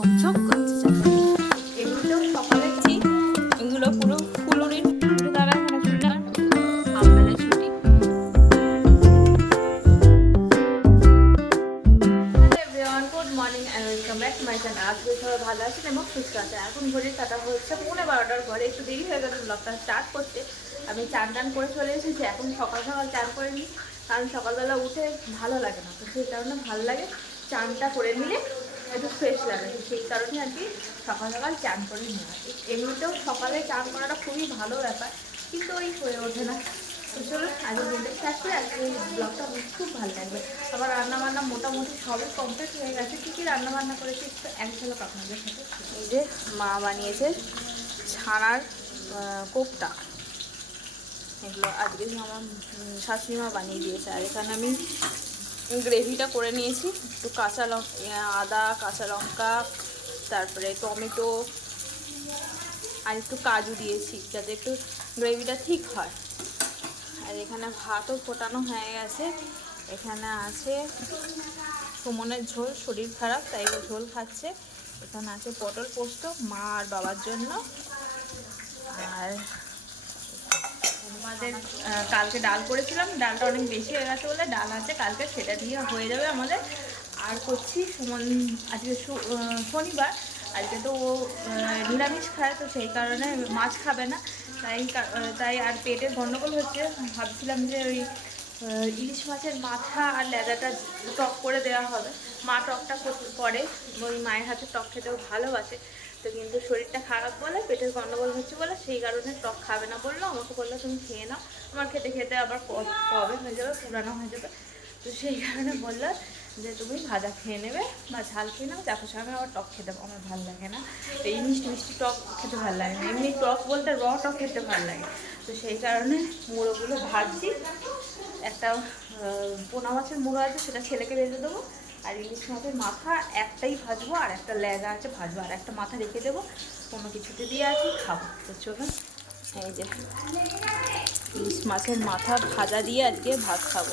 ঝকঝক করছে এগুলো সকালে এগুলো পুরো ফুলুরির ভালো আছেন এবং সুস্থ আছে এখন ঘড়ির কাটা হচ্ছে পৌনে বারোটার ঘরে। একটু দেরি হয়ে গেছে ব্লগটা স্টার্ট করতে। আমি চান টান করে চলে এসেছি। এখন সকাল সকাল চান করে নিই। কারণ সকালবেলা উঠে ভালো লাগে না। তো সেই কারণে ভালো লাগে চানটা করে নিলে। একটু ফ্রেশ লাগে, তো সেই কারণে আর কি সকাল সকাল চান করে নেওয়া এমনিতেও সকালে চান করাটা খুবই ভালো ব্যাপার, কিন্তু ওই হয়ে ওঠে না। চলুন আজকে দিনটা করে আজকে এই ব্লগটা খুব ভালো লাগবে আবার রান্না বান্না মোটামুটি সবই কমপ্লিট হয়ে গেছে। কী কী রান্না বান্না করেছি একটু এক ঝলক আপনাদের সাথে এই যে মা বানিয়েছে ছানার কোপ্তা। এগুলো আজকে আমার শাশুড়ি মা বানিয়ে দিয়েছে। আর এখানে আমি গ্রেভিটা করে নিয়েছি। একটু কাঁচা লঙ্কা আদা, কাঁচা লঙ্কা, তারপরে টমেটো, আর একটু কাজু দিয়েছি যাতে একটু গ্রেভিটা ঠিক হয়। আর এখানে ভাতও ফোটানো হয়ে গেছে। এখানে আছে সুমনের ঝোল, শরীর খারাপ, তাই ও ঝোল খাচ্ছে। এখানে আছে পটল পোস্ত, মা আর বাবার জন্য। আর আমাদের কালকে ডাল করেছিলাম, ডালটা অনেক বেশি হয়ে গেছে বলে ডাল আছে, কালকে সেটা দিয়ে হয়ে যাবে আমাদের। আর করছি সুমন, আজকে শনিবার, আজকে তো ও নিরামিষ খায়, তো সেই কারণে মাছ খাবে না। তাই তাই আর পেটের গন্ডগোল হচ্ছে। ভাবছিলাম যে ওই ইলিশ মাছের মাথা আর লেদাটা টক করে দেওয়া হবে। মা টকটা করে, ওই মায়ের হাতে টক খেতেও ভালোবাসে। তো কিন্তু শরীরটা খারাপ বলে, পেটের গন্ডগোল হচ্ছে বলে, সেই কারণে টক খাবে না বলল। আমাকে বলল, তুমি খেয়ে নাও। আমার খেতে খেতে আবার কবে হয়ে যাবে, পুরানো হয়ে যাবে। তো সেই কারণে বলল যে, তুমি ভাজা খেয়ে নেবে বা ঝাল খেয়ে নাও দেখো সঙ্গে আবার টক খেতে আমার ভালো লাগে না। এই মিষ্টি মিষ্টি টক খেতে ভালো লাগে না। এমনি টক বলতে র টক খেতে ভালো লাগে। তো সেই কারণে মুড়োগুলো ভাজছি। একটা পোনা মাছের মুড়ো আছে, সেটা ছেলেকে বেঁধে দেবো। আর ইলিশ মাছের মাথা একটাই ভাজবো, আর একটা লেগা আছে ভাজবো, আর একটা মাথা রেখে দেবো, কোনো কিছুতে দিয়ে আছি খাব। তো চলুন, এই যে ইলিশ মাছের মাথা ভাজা দিয়ে আজকে ভাত খাব।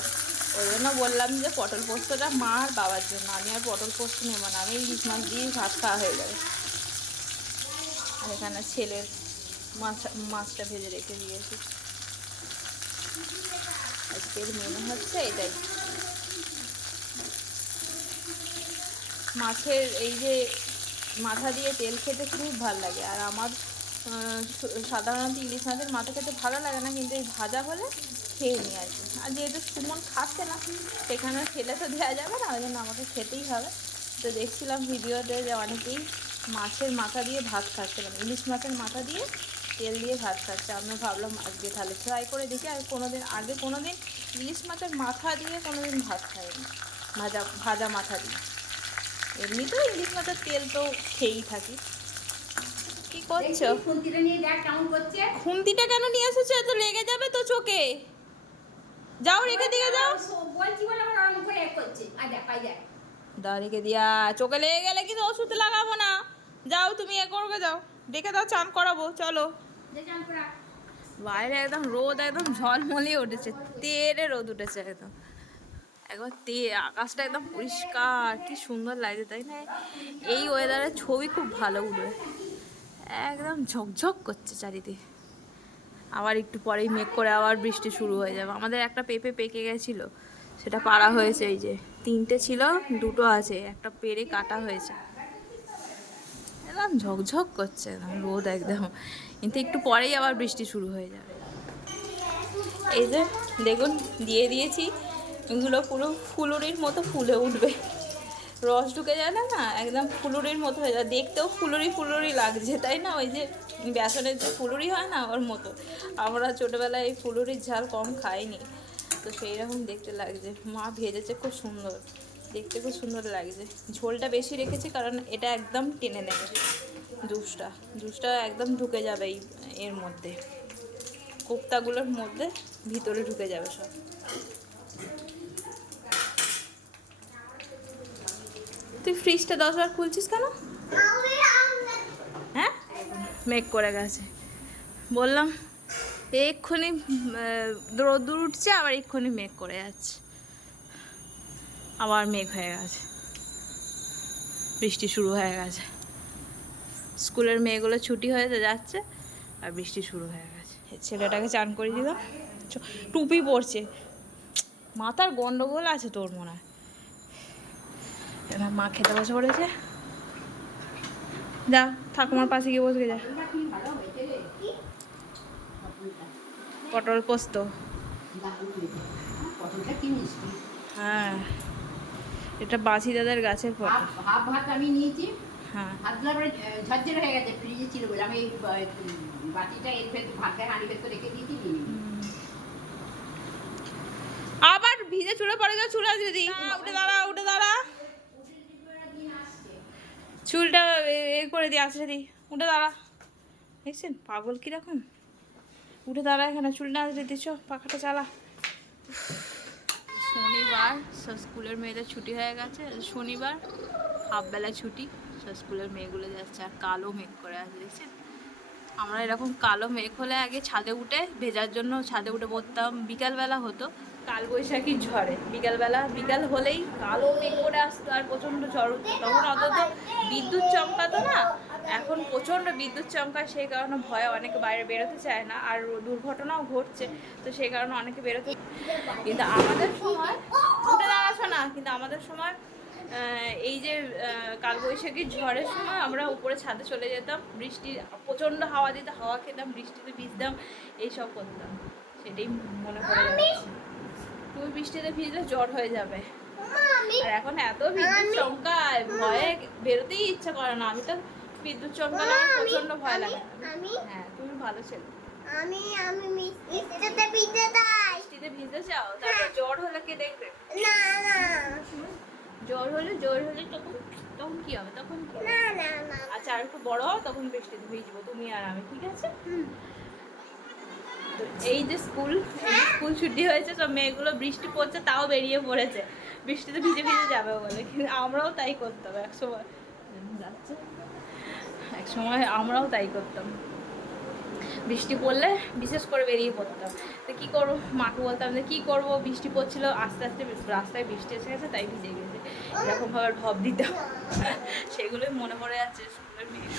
ওই জন্য বললাম যে পটল পোস্তটা মা আর বাবার জন্য, আমি আর পটল পোস্ত নেব না, আমি ইলিশ মাছ দিয়েই ভাত খাওয়া হয়ে যাবে। আর এখানে ছেলের মাছ, মাছটা ভেজে রেখে দিয়েছি। আজকের মেনু হচ্ছে এটাই। মাছের এই যে মাথা দিয়ে তেল খেতে খুব ভালো লাগে। আর আমার সাধারণত ইলিশ মাছের মাথা খেতে ভালো লাগে না, কিন্তু এই ভাজা হলে খেয়ে আর কি। আর যেহেতু সুমন খাচ্ছে না, সেখানে ফেলে তো দেওয়া যাবে না, ওই জন্য আমাকে খেতেই হবে। তো দেখছিলাম ভিডিওতে যে অনেকেই মাছের মাথা দিয়ে ভাত খাচ্ছে মানে ইলিশ মাছের মাথা দিয়ে তেল দিয়ে ভাত খাচ্ছে। আমি ভাবলাম আজকে তাহলে ট্রাই করে দেখি, আর কোনোদিন, আগে কোনোদিন ইলিশ মাছের মাথা দিয়ে কোনোদিন ভাত খাইনি, ভাজা ভাজা মাথা দিয়ে। এমনিতেও ইলিশ মাছের তেল তো খেয়েই থাকি। কি করছ? খুন্তিটা নিয়ে দেখ কেমন করছে। খুন্তিটা কেন নিয়ে এসেছ? এত লেগে যাবে তো চোখে। যাও রেখে দিয়ে যাও। বলছি বলে আমার অরম করে এক করছে। আর দেখ আই দেখ। দাও রেখে দিয়া। চোখে লেগে গেলে কিন্তু ওষুধ লাগাবো না। যাও তুমি এ করবে যাও। রেখে দাও চান করাবো চলো। বাইরে একদম রোদ একদম ঝলমলিয়ে উঠেছে। তেরে রোদ উঠেছে একদম। একবার তে, আকাশটা একদম পরিষ্কার, কি সুন্দর লাগছে তাই না? এই ওয়েদারের ছবি খুব ভালো উঠবে। একদম ঝকঝক করছে চারিদিকে। আবার একটু পরেই মেঘ করে আবার বৃষ্টি শুরু হয়ে যাবে। আমাদের একটা পেঁপে পেকে গেছিল, সেটা পাড়া হয়েছে এই যে। তিনটে ছিল, দুটো আছে, একটা পেরে কাটা হয়েছে। একদম ঝকঝক করছে, একদম রোদ একদম। কিন্তু একটু পরেই আবার বৃষ্টি শুরু হয়ে যাবে। এই যে, দেখুন, দিয়ে দিয়েছি। এগুলো পুরো ফুলুরির মতো ফুলে উঠবে। রস ঢুকে যায় না না, একদম ফুলুরির মতো হয়ে যায়। দেখতেও ফুলুরি ফুলুরি লাগছে, তাই না? ওই যে বেসনের যে ফুলুরি হয় না, ওর মতো। আমরা ছোটোবেলায় এই ফুলুরির ঝাল কম খাইনি। তো সেই রকম দেখতে লাগছে। মা ভেজেছে খুব সুন্দর। দেখতে খুব সুন্দর লাগছে। ঝোলটা বেশি রেখেছি কারণ এটা একদম টেনে নেবে। জুসটা জুসটা একদম ঢুকে যাবে এই, এর মধ্যে। কোপ্তাগুলোর মধ্যে ভিতরে ঢুকে যাবে সব। তুই ফ্রিজটা দশবার খুলছিস কেন? হ্যাঁ? মেঘ করে গেছে। বললাম, এক্ষুনি রোদ্দুর উঠছে, আবার এক্ষুনি মেঘ করে যাচ্ছে। আবার মেঘ হয়ে গেছে। বৃষ্টি শুরু হয়ে গেছে। স্কুলের মেয়েগুলো ছুটি হয়ে যাচ্ছে, আর বৃষ্টি শুরু হয়ে গেছে। ছেলেটাকে চান করে দিলাম। টুপি পরছে। মাথার গন্ডগোল আছে তোর মনে হয়। এবার মা খেতে বসে পড়েছে। যা ঠাকুমার পাশে গিয়ে বসে যা পটল পোস্ত। দারুণ হয়েছে পটলটা কি মিষ্টি হ্যাঁ এটা বাসি দাদার গাছের পটল। হাফ আমি নিয়েছি। হ্যাঁ। ভাতগুলো পরে ঝরঝরে হয়ে গেছে ফ্রিজে ছিল বলে। আমি বাটিটা এর ভেতর ভাতের হাঁড়ি ভেতর রেখে দিয়েছি আবার ভিজে চুলে পড়ে গেল চুল আছে দিদি উঠে দাঁড়া উঠে দাঁড়া। চুলটা এ- করে দিয়ে আসছে দি। উঠে দাঁড়া। দেখছেন? পাগল কীরকম? উঠে দাঁড়া এখানে চুলটা আসলে দিচ্ছ, পাখাটা চালা। শনিবার স্কুলের মেয়েদের ছুটি হয়ে গেছে। শনিবার, হাফবেলা ছুটি স্কুলের মেয়েগুলো যাচ্ছে আর কালো মেঘ করে আছে, দেখছেন? আমরা এরকম কালো মেঘ হলে আগে ছাদে উঠে, ভেজার জন্য ছাদে উঠে পড়তাম। বিকালবেলা হতো। কাল বৈশাখীর ঝড়ে। বিকালবেলা, বিকাল হলেই কালো মেঘ করে আসতো আর প্রচণ্ড ঝড় উঠতো। তখন অত তো বিদ্যুৎ চমকাতো না। এখন প্রচণ্ড বিদ্যুৎ চমকায়, সেই কারণে ভয়ে অনেকে বাইরে বেরোতে চায় না। আর দুর্ঘটনাও ঘটছে, তো সেই কারণে অনেকে বেরোতে কিন্তু আমাদের সময় উঠে দাঁড়াছো না। কিন্তু আমাদের সময় এই যে কালবৈশাখীর ঝড়ের সময় আমরা উপরে ছাদে চলে যেতাম। বৃষ্টি, প্রচণ্ড হাওয়া দিতে, হাওয়া খেতাম, বৃষ্টিতে ভিজতাম, এইসব করতাম। সেটাই মনে যাচ্ছে। তুমি বৃষ্টিতে ভিজলে জ্বর হয়ে যাবে। আর এখন এত বিদ্যুৎ চমকায় ভয়ে বেরোতেই ইচ্ছা করে না। আমি তো বিদ্যুৎ চমকালে আমার প্রচণ্ড ভয় লাগে। আমি হ্যাঁ তুমি ভালো ছেলে। আমি আমি মিষ্টিতে পিঠে দাই বৃষ্টিতে ভিজতে চাও তারপর জ্বর হলে কে দেখবে? না না। জ্বর হলে জ্বর হলে তখন তখন কি হবে? তখন না না না। আচ্ছা আর একটু বড় হও তখন বৃষ্টিতে ভিজবো তুমি আর আমি ঠিক আছে? তো এই যে স্কুল স্কুল ছুটি হয়েছে, সব মেয়েগুলো বৃষ্টি পড়ছে, তাও বেরিয়ে পড়েছে। বৃষ্টিতে ভিজে ভিজে যাবে বলে, কিন্তু আমরাও তাই করতাম এক সময়। এক সময় আমরাও তাই করতাম। বৃষ্টি পড়লে বিশেষ করে বেরিয়ে পড়তাম। তো কী করব? মাকে বলতাম যে, কী করব? বৃষ্টি পড়ছিল, আস্তে আস্তে রাস্তায় বৃষ্টি এসে গেছে, তাই ভিজে গেছে। এরকমভাবে ঢপ দিতাম। সেগুলোই মনে পড়ে যাচ্ছে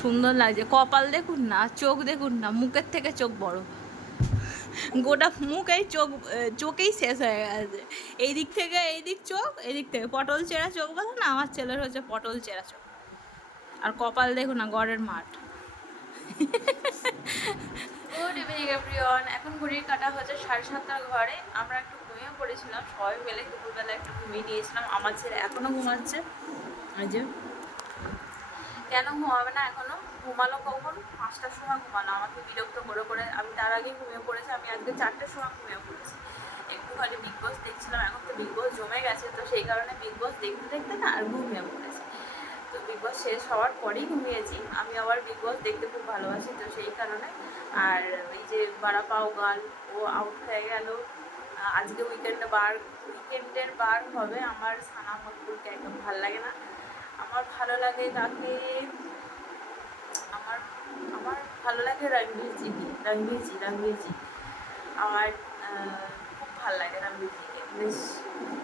সুন্দর লাগছে। কপাল দেখুন না, চোখ দেখুন না, মুখের থেকে চোখ বড়। গোটা মুখ এই চোখ, চোখেই শেষ হয়ে গেছে। এই দিক থেকে এই দিক চোখ এই দিক থেকে পটল চেরা চোখ বলে না, আমার ছেলের হচ্ছে পটল চেরা চোখ। আর কপাল দেখো না, গড়ের মাঠ। গুড ইভিনিং এভরিওয়ান এখন ঘড়ির কাটা হচ্ছে সাড়ে সাতটার ঘরে। আমরা একটু ঘুমিয়ে পড়েছিলাম। সবাই মিলে দুপুরবেলা একটু ঘুমিয়ে নিয়েছিলাম। আমার ছেলে এখনও ঘুমাচ্ছে। যে। কেন ঘুমাবে না এখনও? ঘুমালো কখন? পাঁচটার সময় ঘুমালো। আমাকে বিরক্ত করে করে আমি তার আগে ঘুমিয়ে পড়েছি। আমি আজকে চারটের সময় ঘুমিয়ে পড়েছি। একটুখানি বিগ বস দেখছিলাম। এখন তো বিগ বস জমে গেছে। তো সেই কারণে বিগ বস দেখতে দেখতে না আর ঘুমিয়ে পড়েছি। তো বিগ বস শেষ হওয়ার পরেই ঘুমিয়েছি। আমি আবার বিগ বস দেখতে খুব ভালোবাসি। তো সেই কারণে আর এই যে বাড়া পাও গাল, ও আউট হয়ে গেল। আজকে উইকেন্ডে বার উইকেন্ডের বার হবে। আমার সানা মকবুলকে একদম ভালো লাগে না। আমার ভালো লাগে কাকে আমার আমার ভালো লাগে রণবীরজিকে রণবীরজি রণবীরজি আমার খুব ভালো লাগে রণবীরজিকে বেশ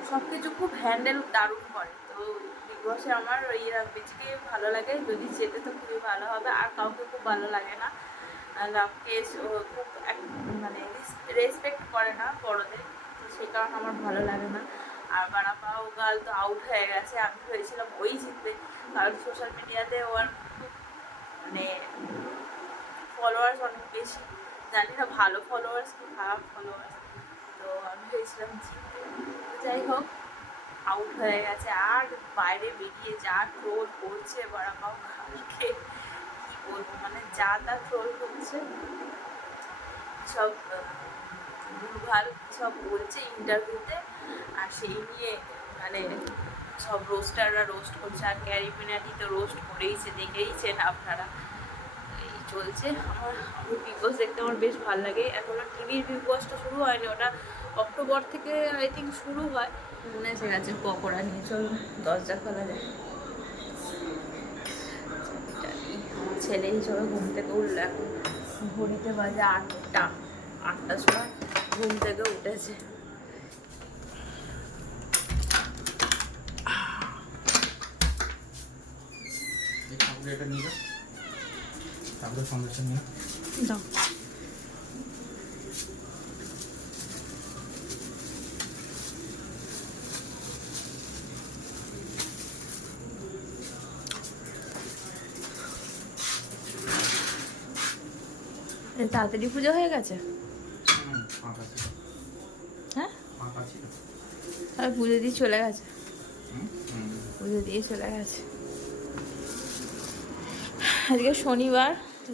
সব কিছু খুব হ্যান্ডেল দারুণ করে। তো বিগ বসে আমার এই রণবীরজিকে ভালো লাগে, যদি যেতে তো খুবই ভালো হবে, আর কাউকে খুব ভালো লাগে না। লাভকে খুব মানে রেসপেক্ট করে না বড়দের, তো সেই কারণে আমার ভালো লাগে না। আর বারাপাও গাল তো আউট হয়ে গেছে, আমি ভেবেছিলাম ওই জিতবে। কারণ সোশ্যাল মিডিয়াতে ওর মানে ফলোয়ার্স অনেক বেশি। জানি না, ভালো ফলোয়ার্স কি খারাপ ফলোয়ার্স তো আমি ভেবেছিলাম জিতবে। যাই হোক আউট হয়ে গেছে। আর বাইরে বেরিয়ে যা ট্রোল করছে বারাপাও গালকে কি বলব? মানে যা তা ট্রোল করছে, সব, ভুলভাল সব বলছে ইন্টারভিউতে আর সেই নিয়ে মানে সব রোস্টাররা রোস্ট করছে। আর ক্যারি মিনাটি তো রোস্ট করেইছে, দেখেইছেন আপনারা। চলছে। আমার আমি বিগ বস দেখতে আমার বেশ ভালো লাগে। এখনও টিভির বিগ বসটা শুরু হয়নি, ওটা অক্টোবর থেকে আই থিঙ্ক শুরু হয়। মনে এসে গেছে পকোড়া নিয়ে। চল, দরজা খোলা যায় ছেলে হিসেবে ঘুম থেকে উঠল এখন। ঘড়িতে বাজে আটটা, আটটার সময় ঘুম থেকে উঠেছে। এটা নিয়ে তারপরে ফাউন্ডেশন নিয়ে। দাও। তাড়াতাড়ি পুজো হয়ে গেছে? হ্যাঁ? আর পুজো দিয়ে চলে গেছে। পুজো দিয়ে চলে গেছে। আজকে শনিবার।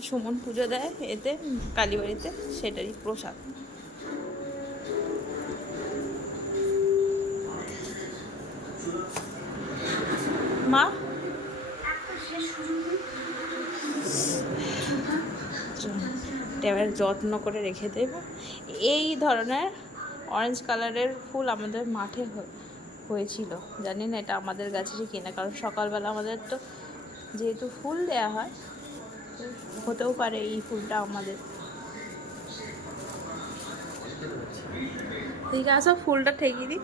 সুমন পুজো দেয় এতে, কালীবাড়িতে, সেটারই প্রসাদ। মা? এবার যত্ন করে রেখে দেব। এই ধরনের অরেঞ্জ কালারের ফুল আমাদের মাঠে হয়েছিল। জানি না এটা আমাদের গাছেরই কিনা, কারণ সকালবেলা আমাদের তো যেহেতু ফুল দেয়া হয় হতেও পারে এই ফুলটা আমাদের। ঠিক আছে ফুলটা ঠেকিয়ে দিই।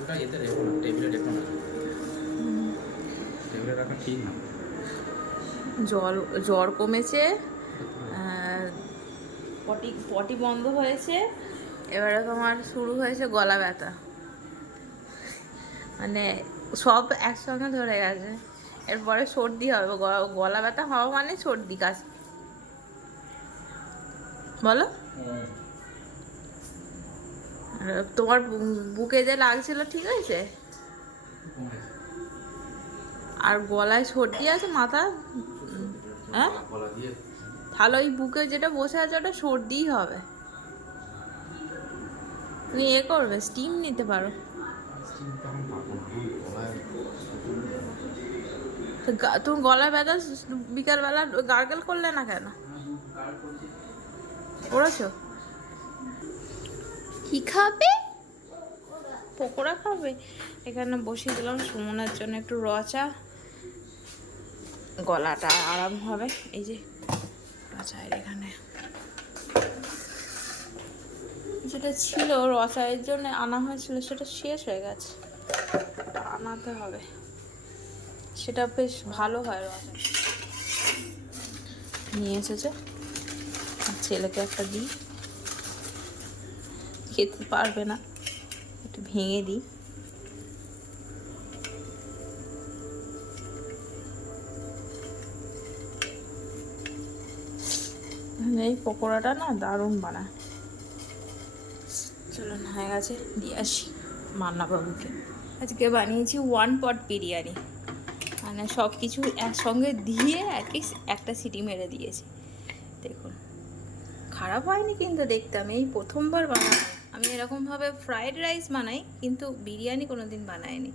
ওটা এতে রেখো না টেবিলে রেখো না। টেবিলে রাখা ঠিক না। জল জ্বর কমেছে পটি পটি বন্ধ হয়েছে এবারে তোমার শুরু হয়েছে গলা ব্যথা। মানে সব একসঙ্গে ধরে গেছে। এরপরে সর্দি হবে গলা ব্যথা হওয়া মানে সর্দি কাশ। বলো? তোমার বুকে যে লাগছিল ঠিক আছে? আর গলায় সর্দি আছে, মাথা? হ্যাঁ? তাহলে ওই বুকে যেটা বসে আছে, ওটা সর্দিই হবে। তুমি এ করবে স্টিম নিতে পারো স্টিম তখন পাবো না আমার গলায় তো গা- তুমি গলায় ব্যথা বিকালবেলা গার্গেল করলে না কেন? করেছ? কি খাবে? পকোড়া খাবে? এখানে বসিয়ে দিলাম সুমনের জন্য একটু রচা গলাটা আরাম হবে। এই যে রচায়ের এখানে। যেটা ছিল রচায়ের জন্য আনা হয়েছিল সেটা শেষ হয়ে গেছে। আনাতে হবে। সেটা বেশ ভালো হয় রচা নিয়ে এসেছে। ছেলেকে একটা দিই। খেতে পারবে না। একটু ভেঙে দিই। এই পকোড়াটা না দারুণ বানায়। চলুন, হয়ে গেছে। দিয়ে আসি মান্না বাবুকে আজকে বানিয়েছি ওয়ান পট বিরিয়ানি। মানে সব কিছু একসঙ্গে দিয়ে কি একটা সিটি মেরে দিয়েছি। দেখুন। খারাপ হয়নি কিন্তু দেখতে, আমি এই প্রথমবার বানাই। আমি এরকমভাবে ফ্রায়েড রাইস বানাই, কিন্তু বিরিয়ানি কোনো দিন বানাইনি।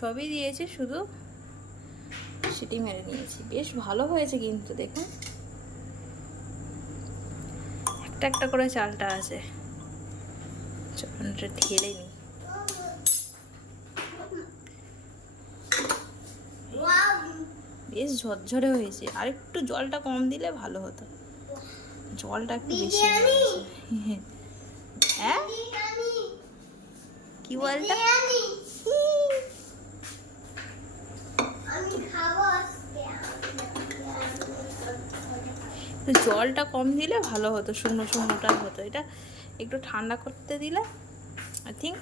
সবই দিয়েছি, শুধু সিটি মেরে নিয়েছি। বেশ ভালো হয়েছে কিন্তু, দেখুন। একটা একটা করে চালটা আছে। ঢেলে নিই। বেশ ঝরঝরে হয়েছে। আর একটু জলটা কম দিলে ভালো হতো। জলটা একটু বেশি। হ্যাঁ কি বলটা? জলটা কম দিলে ভালো হতো, শুকনো শুকনোটা হতো। এটা একটু ঠান্ডা করতে দিলে আই থিঙ্ক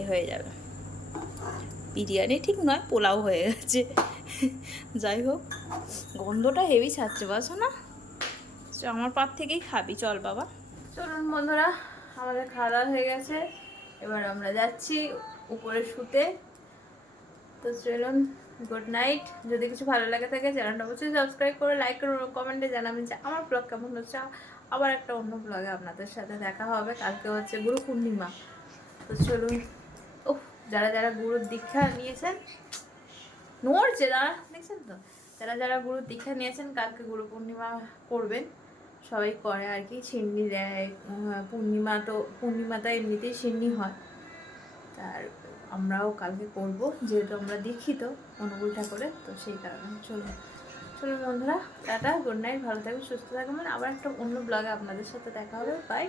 এ হয়ে যাবে। বিরিয়ানি ঠিক নয়, পোলাও হয়ে গেছে। যাই হোক, গন্ধটা হেভি ছাড়ছে, বাসো না? আমার পার থেকেই খাবি, চল বাবা। চলুন বন্ধুরা, আমাদের খাওয়া দাওয়া হয়ে গেছে। এবার আমরা যাচ্ছি উপরে শুতে। তো চলুন, গুড নাইট। যদি কিছু ভালো লাগে থাকে, চ্যানেলটা অবশ্যই সাবস্ক্রাইব করে লাইক করে, কমেন্টে জানাবেন যে আমার ব্লগ কেমন হচ্ছে। আবার একটা অন্য ব্লগে আপনাদের সাথে দেখা হবে। কালকে হচ্ছে গুরু পূর্ণিমা তো চলুন, উফ, যারা যারা গুরুর দীক্ষা নিয়েছেন নড়ছে দাঁড়া দেখছেন তো? যারা যারা গুরুর দীক্ষা নিয়েছেন, কালকে গুরু পূর্ণিমা করবেন, সবাই করে আর কি, সিন্নি দেয় পূর্ণিমা তো পূর্ণিমাটা এমনিতেই সিন্নি হয়। আর আমরাও কালকে করব, যেহেতু আমরা দীক্ষিত অনুকূল ঠাকুরের, তো সেই কারণে চলুন। চলুন বন্ধুরা, টাটা গুড নাইট ভালো থাকবেন, সুস্থ থাকবেন। আবার একটা অন্য ব্লগে আপনাদের সাথে দেখা হবে। বাই